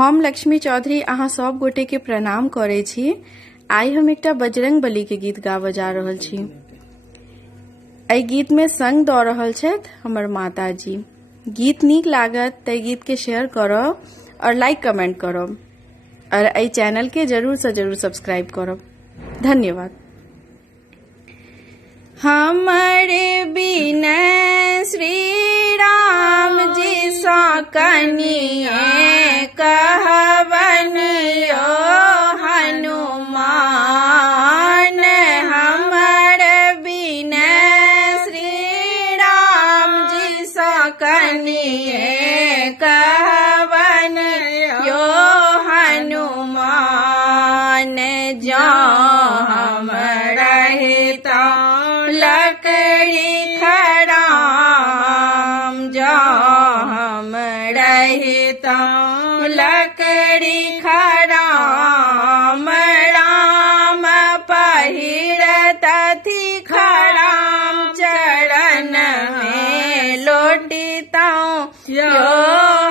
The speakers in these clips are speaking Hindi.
हम लक्ष्मी चौधरी अहाँ सब गोटे के प्रणाम करे छी। आई हम एकटा बजरंग बली के गीत गाबऽ जा रहल छी। एहि गीत में संग दऽ रहल छथि हमर माता जी। गीत नीक लागत तऽ गीत के शेयर करब और लाइक कमेंट करब और एहि चैनल के जरूर से जरूर सब्सक्राइब करब। धन्यवाद। हमारे बिना श्री राम जी सा कनिए कहवन यो हनुमान। हमारे बिना श्री राम जी सा कनिए कहवन यो हनुमान। जो हम रहता लकड़ी खराम, जो हम रहता लकड़ी खराम। राम पहिरत थी खराम चरण में लोटिता यो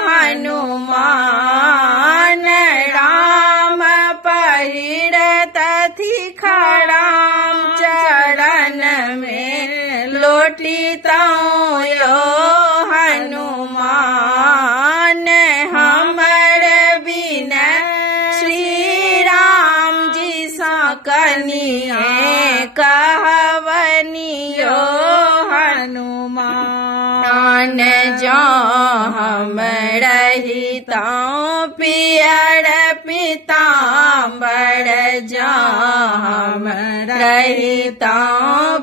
हनुमान। राम पहिरत थी खराम चरण में लोटिता यो हनुमान। हमर बिना श्री राम जी सा कनिए कहवनियो हनुमान। जो हम रहिता पियर पीताम्बर, जो हम रहिता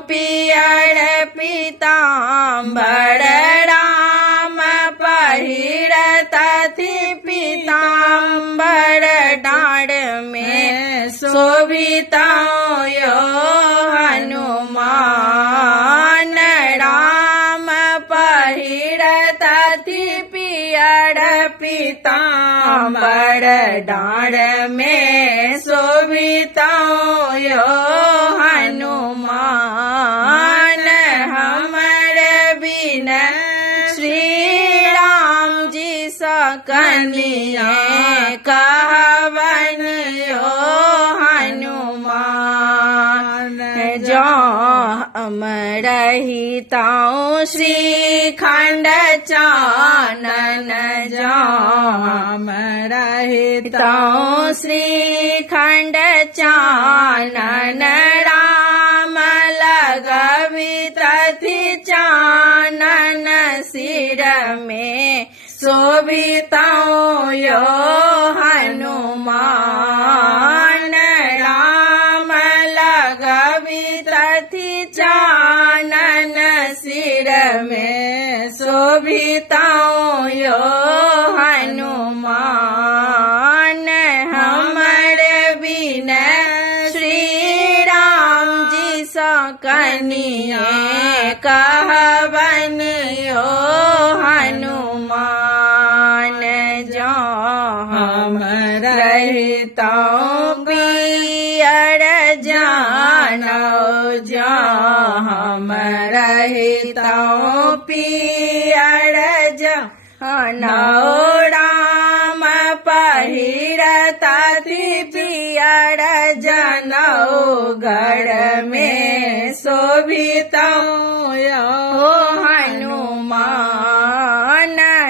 पियर पीताम्बर। राम पहिरत थी पीताम्बर डाँड में शोभिता यो हनुमान। राम पहिरत थी पियर पीताम्बर डाँड में शोभिता यो हनुमान। हमर बिना श्री राम जी सा कनिए कहवन यो हनुमान। जो हम रहिता श्री खंड चानन, जो हम रहिता श्री खंड चानन। राम लगवित थी चानन सिर में शोभिता यो हनुमान। राम लगवित थी चानन सिर में शोभिता यो हनुमान। हमर बिना श्री राम जी सा कनिए कहवन यो हनुमान। जो हम रहिता पियर जानो, जो हम रहिता पियर जानो। राम पहिरत थी पियर जनो गढ़ में शोभिता यो हनुमान।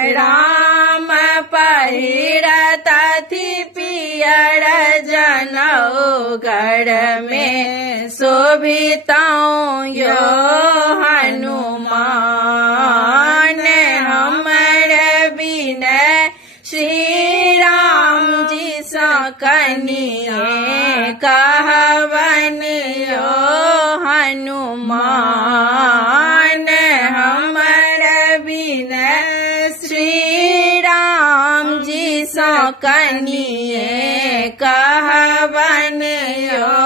राम पहिरत थी पियर जनो गढ़ में शोभिता यो हनुमान। हमर बिना श्री राम जी सा कनिए कहवन यो हनुमान। हमर बिना श्री राम जी सा कनिए कहवन यो